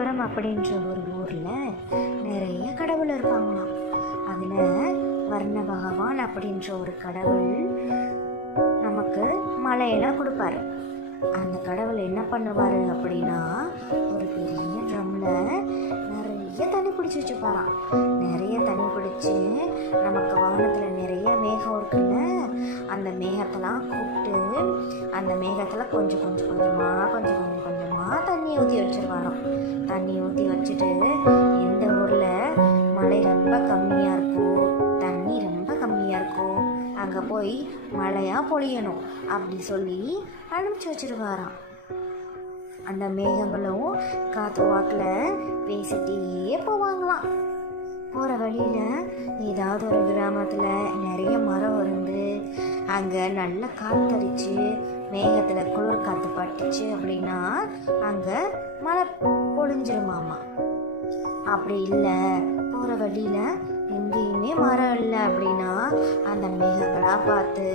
சமயபுரம் அப்படின்ற ஒரு ஊரில் நிறைய கடவுள் இருப்பாங்களாம். அதில் வர்ண பகவான் அப்படின்ற ஒரு கடவுள் நமக்கு மழையெல்லாம் கொடுப்பாரு. அந்த கடவுள் என்ன பண்ணுவார் அப்படின்னா, ஒரு பெரிய ட்ரம்மில் நிறைய தண்ணி பிடிச்சி வச்சுப்பாராம். நிறைய தண்ணி பிடிச்சி நமக்கு வானத்தில் நிறைய மேகம் இருக்குல்ல, அந்த மேகத்தெல்லாம் கூப்பிட்டு அந்த மேகத்தில் கொஞ்சம் கொஞ்சமாக தண்ணி ஊற்றி வச்சுருவாராம். தண்ணி ஊற்றி வச்சுட்டு எந்த ஊரில் மழை ரொம்ப கம்மியாக இருக்கோ, தண்ணி ரொம்ப கம்மியாக இருக்கோ, அங்கே போய் மழையாக பொழியணும் அப்படி சொல்லி அனுப்பிச்சி வச்சுருவாராம். அந்த மேகங்களும் காற்று வாக்கில் பேசிட்டே போவாங்களாம். போகிற வழியில் ஏதாவது ஒரு கிராமத்தில் நிறைய மரம் இருந்து அங்கே நல்ல காற்றடிச்சு மேகத்தில் குளிர் காற்று பட்டுச்சு அப்படின்னா அங்கே மழை பொழிஞ்சிருமாமா. அப்படி இல்லை, போகிற வழியில் எங்கேயுமே மரம் இல்லை அப்படின்னா அந்த மேகங்களாக பார்த்து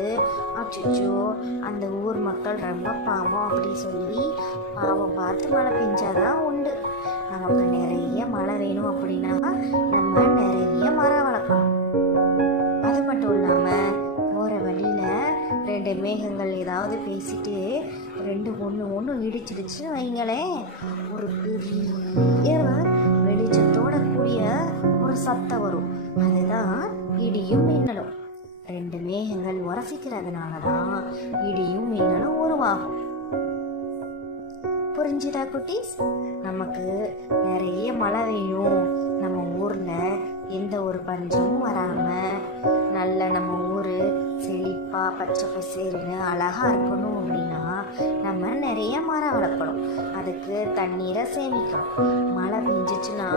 அச்சோ அந்த ஊர் மக்கள் ரொம்ப பாவம் அப்படி சொல்லி பாவம் பார்த்து மழை பெஞ்சாதான் உண்டு. நமக்கு நிறைய மழை வேணும் அப்படின்னா நம்ம நிறைய மரம் வளர்க்கணும். அது மட்டும் இல்லாமல் போகிற வழியில் ரெண்டு மேகங்கள் ஏதாவது பேசிட்டு ரெண்டு ஒன்று இடிச்சிடுச்சுன்னு வைங்களேன், ஒரு பெரிய வெளிச்சத்தோட கூடிய ஒரு சத்தம் வரும். அதுதான் இடியும் மின்னலும். ரெண்டு மேகங்கள் உரசிக்கிறதுனால தான் இடியும் மின்னலும் உருவாகும். புரிஞ்சுதா குட்டீஸ்? நமக்கு நிறைய மழை வேணும், நம்ம ஊரில் எந்த ஒரு பஞ்சமும் வராமல் நல்ல நம்ம ஊர் செழிப்பாக பச்சை பசேல்னு அழகாக இருக்கணும் அப்படின்னா நம்ம நிறைய மரம் வளர்க்கணும். அதுக்கு தண்ணீரை சேமிக்கணும். மழை பெஞ்சிச்சுன்னா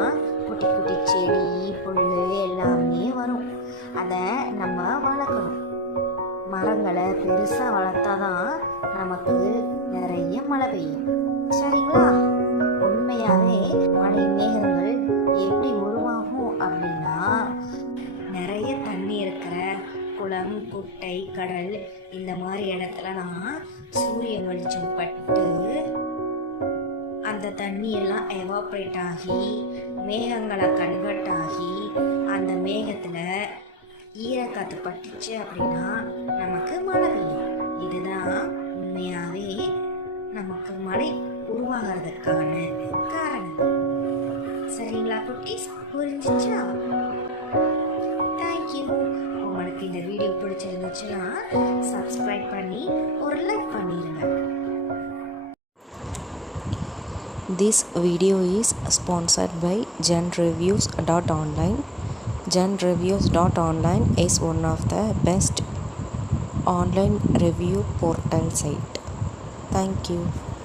குட்டி குட்டி செடி புல் எல்லாமே வரும். அதை நம்ம வளர்க்கணும். மரங்களை பெருசாக வளர்த்தாதான் நமக்கு நிறைய மழை பெய்யும். சரிங்களா? உண்மையாகவே மழை மேகங்கள் எப்படி உருவாகும் அப்படின்னா, நிறைய தண்ணி இருக்கிற குளம் குட்டை கடல் இந்த மாதிரி இடத்துலலாம் சூரிய வெளிச்சம் பட்டு அந்த தண்ணியெல்லாம் எவாப்ரேட் ஆகி மேகங்களை கன்வெர்ட் ஆகி அந்த மேகத்தில் ஈரக்காற்று பட்டுச்சு அப்படின்னா நமக்கு மழை பெய்யும். இதுதான் உண்மையாகவே நமக்கு மழை உருவாகிறதுக்கான காரணம். சரிங்களா குட்டீஸ்? புரிஞ்சிச்சா? தேங்க்யூ. உங்களுக்கு இந்த வீடியோ பிடிச்சிருந்துச்சுன்னா சப்ஸ்கிரைப் பண்ணி ஒரு லைக் பண்ணிடுங்க. This video is sponsored by genreviews.online. genreviews.online is one of the best online review portal site. Thank you.